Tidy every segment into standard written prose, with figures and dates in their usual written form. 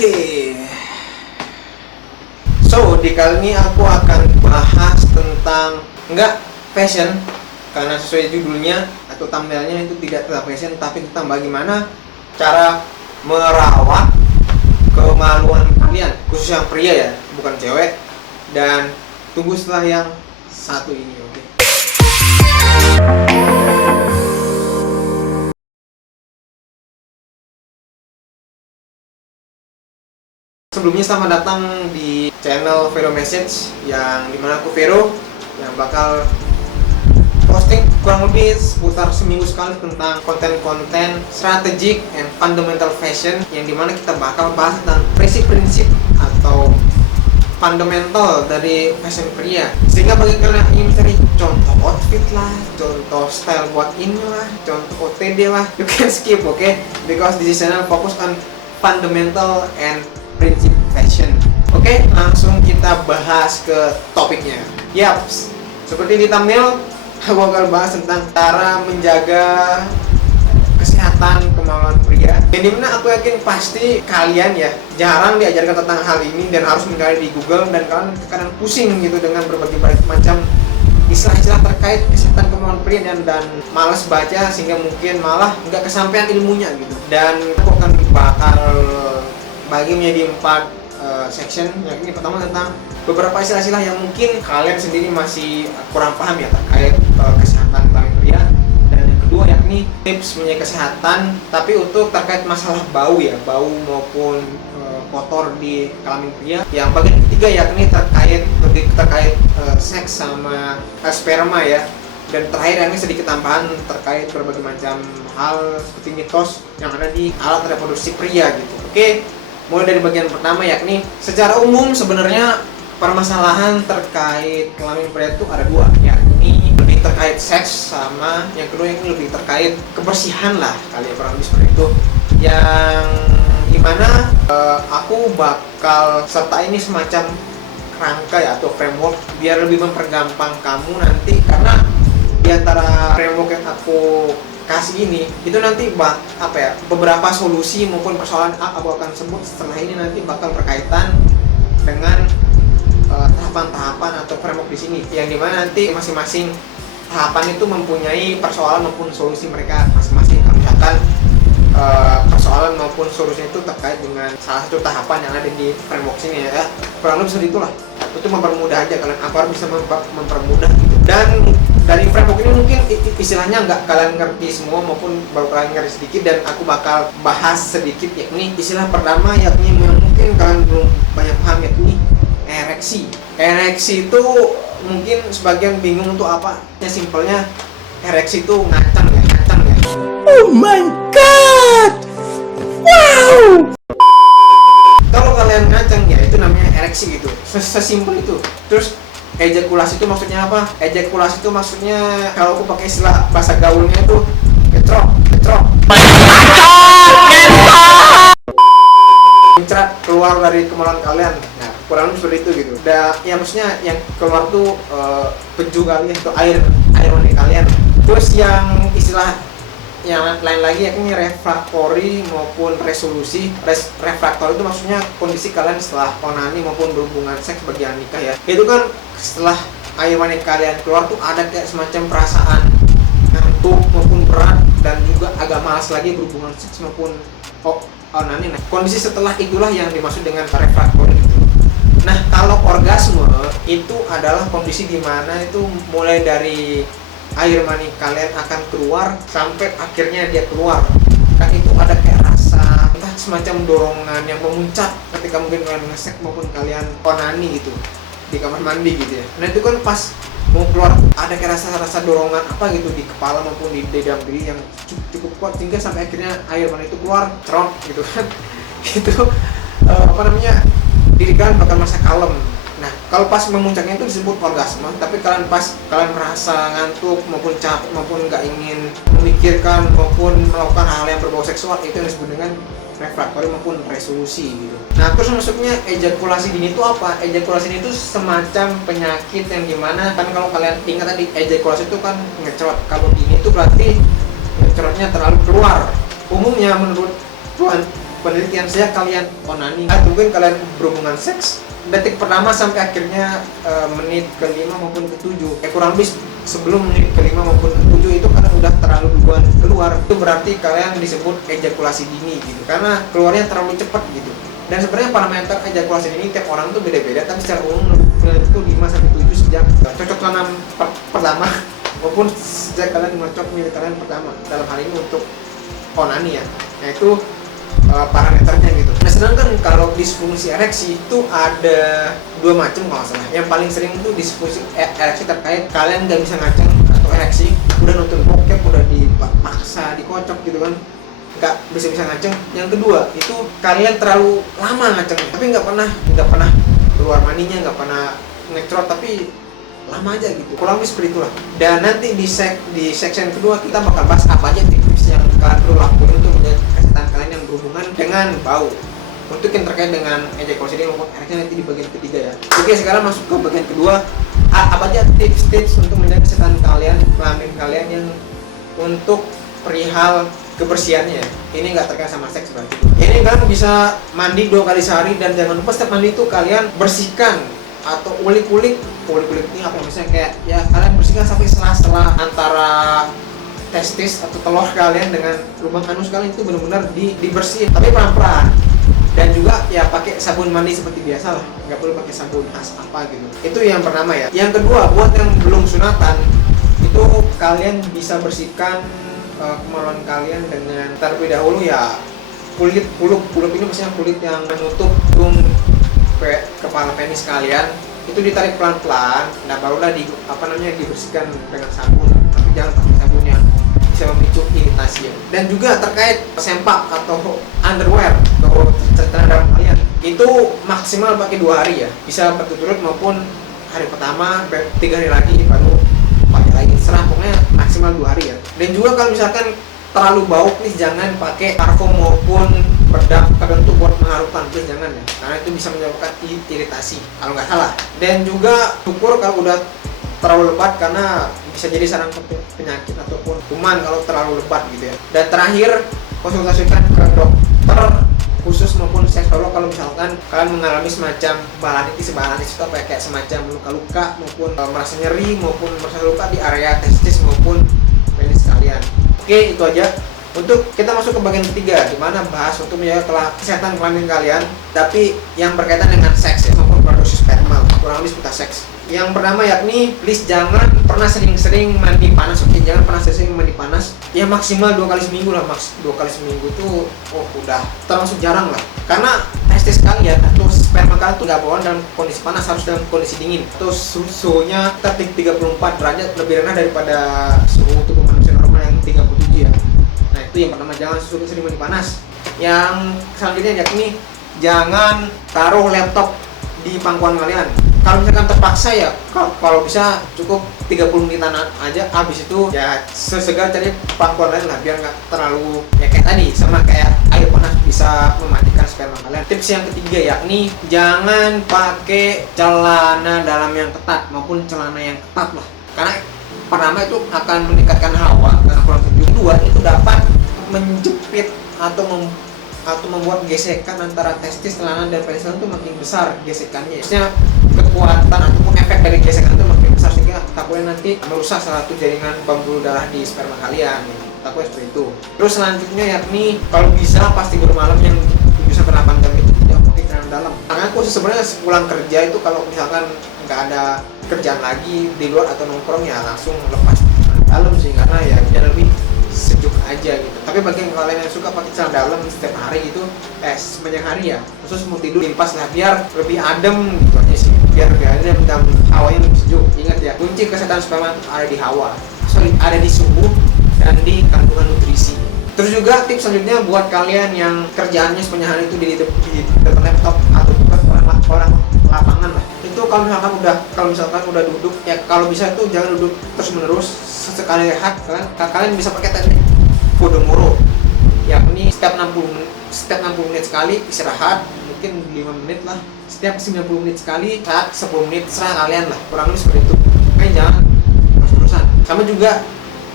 Oke. So, di kali ini aku akan bahas tentang fashion, karena sesuai judulnya atau thumbnailnya itu tidak tentang fashion, tapi tentang bagaimana cara merawat kemaluan kalian, khusus yang pria ya, bukan cewek. Dan tunggu setelah yang satu ini, oke? Sebelumnya selamat datang di channel Vero Message, yang dimana aku Vero yang bakal posting kurang lebih seputar seminggu sekali tentang konten-konten strategic and fundamental fashion, yang dimana kita bakal bahas tentang prinsip-prinsip atau fundamental dari fashion pria, sehingga bagi kalian yang ingin mencari contoh outfit lah, contoh style buat ini lah, contoh OTD lah, you can skip, okay? Because this channel focus on fundamental and prinsip fashion. Oke, langsung kita bahas ke topiknya. Yaps, seperti di thumbnail, aku bakal bahas tentang cara menjaga kesehatan kemaluan pria, yang dimana aku yakin pasti kalian ya jarang diajarkan tentang hal ini dan harus mencari di Google, dan kalian kadang pusing gitu dengan berbagai macam istilah-istilah terkait kesehatan kemaluan pria, dan malas baca sehingga mungkin malah nggak kesampaian ilmunya gitu. Dan aku akan bakal bagi menjadi 4 section. Yang ini pertama tentang beberapa istilah-istilah yang mungkin kalian sendiri masih kurang paham ya terkait kesehatan kelamin pria, dan yang kedua yakni tips menjaga kesehatan tapi untuk terkait masalah bau ya, bau maupun kotor di kelamin pria. Yang bagian ketiga yakni terkait seks sama sperma ya. Dan terakhir ini sedikit tambahan terkait berbagai macam hal seperti mitos yang ada di alat reproduksi pria gitu. Oke, mulai dari bagian pertama yakni secara umum sebenarnya permasalahan terkait kelamin pria itu ada dua, yakni lebih terkait seks, sama yang kedua ini lebih terkait kebersihan lah kali ya, kurang lebih seperti itu. Yang dimana aku bakal serta ini semacam rangka ya atau framework biar lebih mempergampang kamu nanti, karena di antara framework yang aku kasih ini itu nanti beberapa solusi maupun persoalan aku akan sebut setelah ini nanti bakal berkaitan dengan tahapan-tahapan atau framework di sini, yang dimana nanti masing-masing tahapan itu mempunyai persoalan maupun solusi mereka masing-masing. Kalau misalkan persoalan maupun solusi itu terkait dengan salah satu tahapan yang ada di framework sini ya, kurang lebih seperti itulah. Itu mempermudah aja kalian, aku harus bisa mempermudah gitu. Dan dari framework ini mungkin istilahnya nggak kalian ngerti semua maupun baru kalian ngerti sedikit, dan aku bakal bahas sedikit yakni istilah pertama yakni yang mungkin kalian belum banyak paham, yakni ereksi. Ereksi itu mungkin sebagian bingung untuk apa. Ya simpelnya ereksi itu ngacang ya. Oh my god! Wow! Kalau kalian ngacang ya itu namanya ereksi gitu. Sesimpel itu. Terus ejakulasi itu maksudnya apa? Ejakulasi itu maksudnya kalau aku pakai istilah bahasa gaulnya itu ngecrok. Mencrat keluar dari kemaluan kalian. Nah, kurang lebih seperti itu gitu. Dan ya maksudnya yang keluar tuh peju kalian atau air mani kalian. Terus yang istilah yang lain lagi yakni refraktori maupun resolusi. Refraktori itu maksudnya kondisi kalian setelah onani maupun berhubungan seks bagian nikah ya. Itu kan setelah air mani kalian keluar tuh ada kayak semacam perasaan ngantuk maupun berat, dan juga agak malas lagi berhubungan seks maupun onani. Nah, kondisi setelah itulah yang dimaksud dengan refraktori itu. Nah, kalau orgasme itu adalah kondisi di mana itu mulai dari air mani kalian akan keluar sampai akhirnya dia keluar, kan itu ada kayak rasa entah semacam dorongan yang memuncak ketika mungkin kalian ngesek maupun kalian onani gitu di kamar mandi gitu ya. Nah itu kan pas mau keluar ada kayak rasa dorongan apa gitu di kepala maupun di dalam diri yang cukup kuat sehingga sampai akhirnya air mani itu keluar cerot gitu kan. Itu diri kalian bakal merasa kalem. Nah, kalau pas memuncaknya itu disebut orgasme, tapi kalian merasa ngantuk maupun capek maupun nggak ingin memikirkan maupun melakukan hal yang berbau seksual, itu yang disebut dengan refraktori maupun resolusi gitu. Nah, terus maksudnya ejakulasi dini itu apa? Ejakulasi dini itu semacam penyakit yang dimana kan kalau kalian ingat tadi ejakulasi itu kan ngecerot, kalau dini itu berarti ngecerotnya terlalu keluar. Umumnya menurut penelitian saya kalian onani atau mungkin kalian berhubungan seks detik pertama sampai akhirnya menit ke-5 maupun ke-7 kurang lebih sebelum menit ke-5 maupun ke-7 itu karena udah terlalu duluan keluar, itu berarti kalian disebut ejakulasi dini gitu, karena keluarnya terlalu cepat gitu. Dan sebenarnya parameter ejakulasi dini tiap orang tuh beda-beda, tapi secara umum itu 5 sampai 7 sejak cocok tanam pertama maupun sejak kalian mengocok milik kalian pertama, dalam hal ini untuk onani ya, yaitu parameternya gitu. Nah sedangkan kalau disfungsi ereksi itu ada 2 macam kalau salah. Yang paling sering itu disfungsi ereksi terkait kalian nggak bisa ngaceng atau ereksi, udah nonton bokep, udah dipaksa, dikocok gitu kan, nggak bisa ngaceng. Yang kedua itu kalian terlalu lama ngaceng tapi nggak pernah keluar maninya, nggak pernah ngecrot tapi lama aja gitu, kurang lebih seperti itulah. Dan nanti di section kedua kita bakal bahas apa aja tips yang kalian perlu lakukan untuk menjaga kesehatan kalian yang berhubungan dengan bau, untuk yang terkait dengan ejakulasi dini maupun ereksi nanti di bagian ketiga ya. Oke, sekarang masuk ke bagian kedua, apa aja tips-tips untuk menjaga kesehatan kalian, kelamin kalian yang untuk perihal kebersihannya. Ini nggak terkait sama seks berarti. Ini kalian bisa mandi 2 kali sehari, dan jangan lupa setiap mandi itu kalian bersihkan atau ulik-ulik ini apa, misalnya kayak ya kalian bersihkan sampai sela-sela antara testis atau telur kalian dengan lubang anus kalian, itu benar-benar dibersihin tapi pelan-pelan. Dan juga ya pakai sabun mandi seperti biasa lah, nggak perlu pakai sabun khas apa gitu. Itu yang pertama ya. Yang kedua, buat yang belum sunatan itu kalian bisa bersihkan kemaluan kalian dengan terlebih dahulu ya kulit pulup ini, maksudnya kulit yang menutup kepala penis kalian itu ditarik pelan-pelan. Nah barulah dibersihkan dengan sabun, tapi jangan pakai sabun yang bisa memicu iritasi ya. Dan juga terkait sempak atau underwear atau celana dalam kalian itu maksimal pakai 2 hari ya, bisa berturut-turut maupun hari pertama 3 hari lagi baru pakai lagi, serah, pokoknya maksimal 2 hari ya. Dan juga kalau misalkan terlalu bau, please jangan pakai parfum maupun bedak tertentu buat mengharumkan, please jangan ya, karena itu bisa menyebabkan iritasi kalau nggak salah. Dan juga syukur kalau udah terlalu lebat, karena bisa jadi sarang penyakit ataupun kuman kalau terlalu lebat gitu ya. Dan terakhir, konsultasikan ke dokter khusus maupun seksolog kalau misalkan kalian mengalami semacam balanitis itu apa ya, kayak semacam luka-luka maupun merasa nyeri maupun merasa luka di area testis maupun penis kalian. Oke, itu aja untuk kita masuk ke bagian ketiga, di mana bahas untuk menjaga kesehatan kelamin kalian, tapi yang berkaitan dengan seks ya, maupun produksi sperma, kurang lebih seputar seks. Yang pertama yakni please jangan pernah sering-sering mandi panas. Oke, jangan pernah sering mandi panas. Ya maksimal 2 kali seminggu lah, 2 kali seminggu tuh udah termasuk jarang lah. Karena testis kalian atau sperma kalian tuh nggak bawaan dalam kondisi panas, harus dalam kondisi dingin. Terus suhunya tetap 34 derajat, lebih rendah daripada suhu tubuh manusia normal yang 37 ya. Nah itu yang pertama, jangan sering mandi panas. Yang selanjutnya yakni jangan taruh laptop di pangkuan kalian. Kalau misalkan terpaksa ya, kalau bisa cukup 30 menitan aja, habis itu ya sesegera cari pangkuan lain lah, biar nggak terlalu ya kayak tadi, sama kayak air panas bisa mematikan sperma kalian. Tips yang ketiga yakni jangan pakai celana dalam yang ketat maupun celana yang ketat lah, karena pertama itu akan meningkatkan hawa karena kurang sejuk. Kedua, itu dapat menjepit atau membuat gesekan antara testis, celana dan penis itu makin besar gesekannya. Maksudnya kekuatan ataupun efek dari gesekan itu makin besar, sehingga takutnya nanti merusak salah satu jaringan pembuluh darah di sperma kalian. Takutnya seperti itu. Terus selanjutnya yakni kalau bisa pas tidur malam yang 7-8 jam itu tidak pakai celana dalam. Karena aku sebenarnya pulang kerja itu kalau misalkan nggak ada kerjaan lagi di luar atau nongkrong ya langsung lepas celana dalam sih, karena ya biar lebih sejuk aja gitu. Tapi bagi kalian yang suka pakai celana dalam setiap hari gitu, sepanjang hari ya, khusus mau tidur limpas lah biar lebih adem gitu aja sih, biar lebih adem dan hawanya lebih sejuk. Ingat ya, kunci kesehatan sperma ada di hawa, ada di suhu dan di kandungan nutrisi. Terus juga tips selanjutnya buat kalian yang kerjaannya sepanjang hari itu di depan laptop atau orang lapangan lah, itu kalau misalkan udah duduk ya, kalau bisa itu jangan duduk terus menerus. Sesekali rehat, kalian bisa pakai teknik Pomodoro, yakni setiap 60 menit sekali istirahat, mungkin 5 menit lah, setiap 90 menit sekali, saat 10 menit, serah kalian lah, kurang lebih seperti itu. Makanya jangan terus-terusan. Sama juga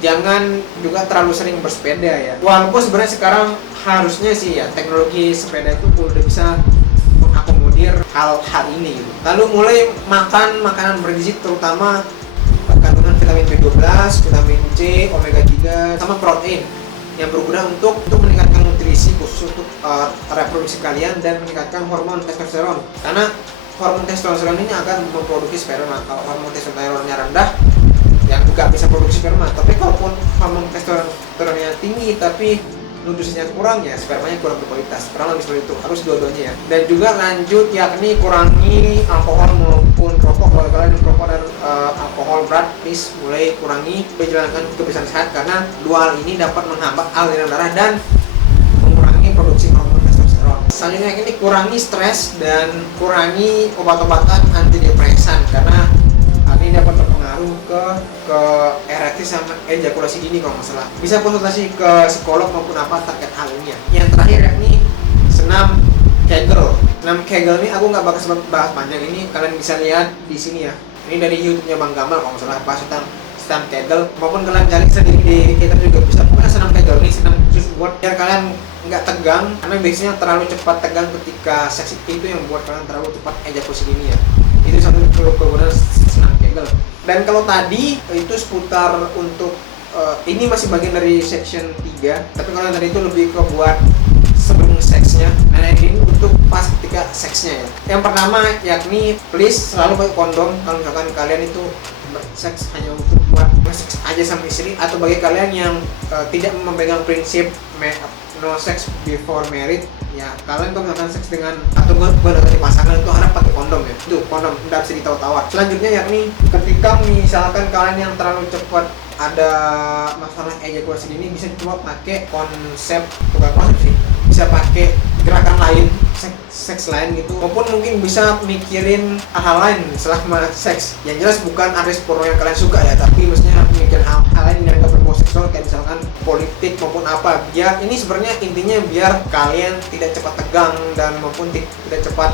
jangan juga terlalu sering bersepeda ya. Walaupun sebenarnya sekarang harusnya sih ya teknologi sepeda itu udah bisa mengakomodir hal-hal ini gitu. Lalu mulai makan makanan bergizi, terutama kandungan vitamin B12, vitamin C, omega 3, sama protein yang berguna untuk meningkatkan nutrisi khusus untuk reproduksi kalian dan meningkatkan hormon testosteron. Karena hormon testosteron ini akan memproduksi sperma. Kalau hormon testosteronnya rendah, yang juga bisa produksi sperma. Tapi kalaupun hormon testosteronnya tinggi tapi nutrisinya kurang, ya spermanya kurang berkualitas. Kurang lebih seperti itu, harus dua-duanya ya. Dan juga lanjut yakni kurangi alkohol maupun rokok. Kalau kalian merokok dan alkohol berat, please mulai kurangi, menjalankan kebiasaan sehat, karena dua hal ini dapat menghambat aliran darah dan mengurangi produksi hormon testosteron. Selanjutnya ini kurangi stres dan kurangi obat-obatan antidepresan, karena ini dapat berpengaruh ke ereksi sama ejakulasi dini kalau nggak salah. Bisa konsultasi ke psikolog maupun apa terkait hal ini ya. Yang terakhir yakni senam Kegel. Senam Kegel ini aku nggak bakal bahas panjang, ini kalian bisa lihat di sini ya. Ini dari YouTube-nya Bang Gamal kalau nggak salah, bahas tentang senam Kegel. Maupun kalian cari sendiri di kita juga bisa. Pokoknya senam Kegel ini senam khusus buat biar kalian nggak tegang, karena biasanya terlalu cepat tegang ketika seks itu yang buat kalian terlalu cepat ejakulasi dini ya. Itu satu kegunaan senam Kegel. Dan kalau tadi itu seputar untuk ini masih bagian dari section 3, tapi kalau tadi itu lebih ke buat sebelum seksnya. Nah ini untuk pas ketika seksnya ya. Yang pertama yakni please selalu pakai kondom kalau misalkan kalian itu seks hanya untuk buat seks aja sama istri, atau bagi kalian yang tidak memegang prinsip no sex before married ya, kalian kalau misalkan seks dengan atau dari pasangan itu harap pakai kondom ya. Itu kondom, tidak bisa ditawar-tawar. Selanjutnya yakni ketika misalkan kalian yang terlalu cepat ada masalah ejakulasi dini, bisa coba pakai bukan konsep sih, bisa pakai gerakan lain, seks lain gitu, maupun mungkin bisa mikirin hal lain selama seks. Yang jelas bukan artis porno yang kalian suka ya, tapi maksudnya mikirin hal lain yang gak berbau seksual, kayak misalkan politik maupun apa. Ya ini sebenarnya intinya biar kalian tidak cepat tegang dan maupun tidak cepat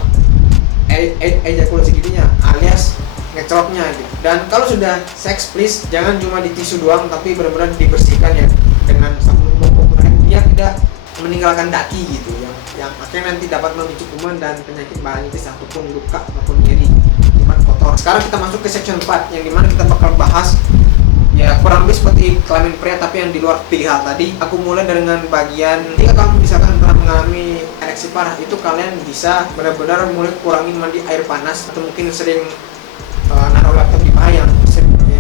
ejakulasi dininya alias ngecrotnya gitu. Dan kalau sudah seks, please jangan cuma di tisu doang, tapi benar-benar dibersihkan ya dengan sabun maupun air, biar tidak meninggalkan daki gitu yang akhirnya nanti dapat memicu kuman dan penyakit bronkitis ataupun luka maupun nyeri tempat kotor. Sekarang kita masuk ke section 4 yang dimana kita bakal bahas ya kurang lebih seperti kelamin pria tapi yang di luar pilihan tadi. Aku mulai dengan bagian jika kamu misalkan telah mengalami ereksi parah, itu kalian bisa benar-benar mulai kurangi mandi air panas, atau mungkin sering naruh laptop di bawah yang seperti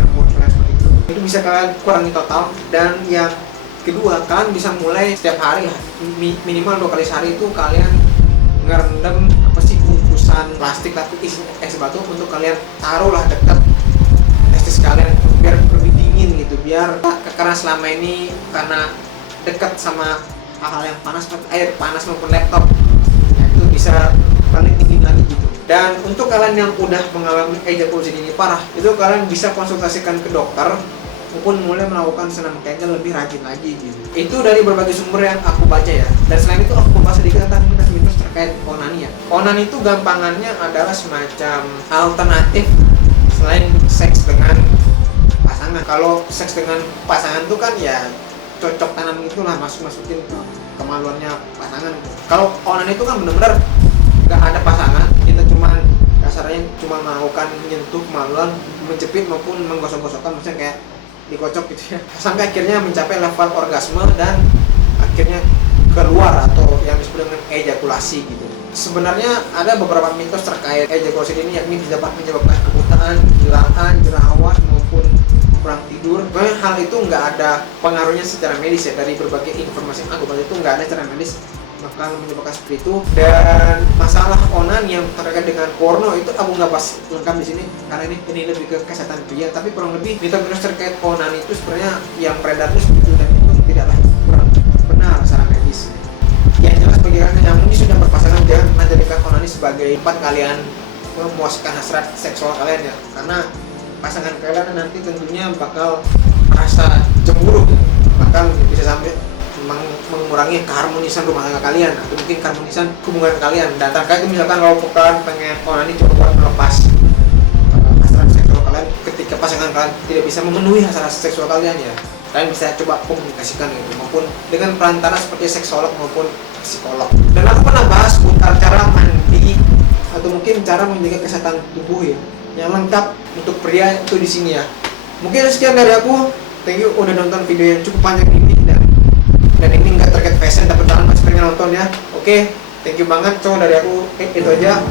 itu bisa kalian kurangi total. Dan yang kedua, kalian bisa mulai setiap hari minimal 2 kali sehari itu kalian ngerendam bungkusan plastik tapi isi es batu untuk kalian taruhlah dekat testis kalian biar lebih dingin gitu, biar karena selama ini karena dekat sama hal-hal yang panas seperti air panas maupun laptop ya, itu bisa balik dingin lagi gitu. Dan untuk kalian yang udah mengalami ejakulasi dini parah, itu kalian bisa konsultasikan ke dokter maupun mulai melakukan senam Kegel lebih rajin lagi gitu. Itu dari berbagai sumber yang aku baca ya. Dan selain itu aku membahas sedikit tentang mitos-mitos terkait onani ya. Onani itu gampangannya adalah semacam alternatif selain seks dengan pasangan. Kalau seks dengan pasangan itu kan ya cocok tanam itulah, masukin kemaluannya pasangan. Kalau onani itu kan benar-benar nggak ada pasangan, kita kasarnya cuma melakukan menyentuh kemaluan, menjepit maupun menggosok-gosokkan, maksudnya kayak dikocok gitu ya, sampai akhirnya mencapai level orgasme dan akhirnya keluar atau yang disebut dengan ejakulasi gitu. Sebenarnya ada beberapa mitos terkait ejakulasi ini, yakni dapat menyebabkan kebutaan, jerawat maupun kurang tidur. Sebenarnya hal itu nggak ada pengaruhnya secara medis ya, dari berbagai informasi yang aku baca itu nggak ada secara medis bakal menyebabkan seperti itu. Dan masalah onan yang terkait dengan porno itu aku nggak bahas lengkap di sini karena ini lebih ke kesehatan pria, tapi kurang lebih mitos-mitos terkait onan itu sebenarnya yang beredar itu seperti itu, dan itu tidaklah kurang benar secara medis. Yang jelas bagi kalian yang mungkin sudah berpasangan, jangan menjadikan onani sebagai tempat kalian memuaskan hasrat seksual kalian ya, karena pasangan kalian nanti tentunya bakal merasa cemburu, bakal bisa sampai mengurangi keharmonisan rumah tangga kalian atau mungkin keharmonisan hubungan kalian. Dan terkait misalkan kalau kalian pengen onani, coba buat melepas hasrat seksual kalian ketika pasangan kalian tidak bisa memenuhi hasrat seksual kalian ya. kalian bisa coba komunikasikan gitu, maupun dengan perantara seperti seksolog maupun psikolog. Dan aku pernah bahas seputar cara mandi atau mungkin cara menjaga kesehatan tubuh ya yang lengkap untuk pria itu di sini ya. Mungkin sekian dari aku. Thank you udah nonton video yang cukup panjang ini, dan ini nggak terkait fashion tapi kalian masih pengen nonton ya. Oke, thank you banget. Dari aku itu aja.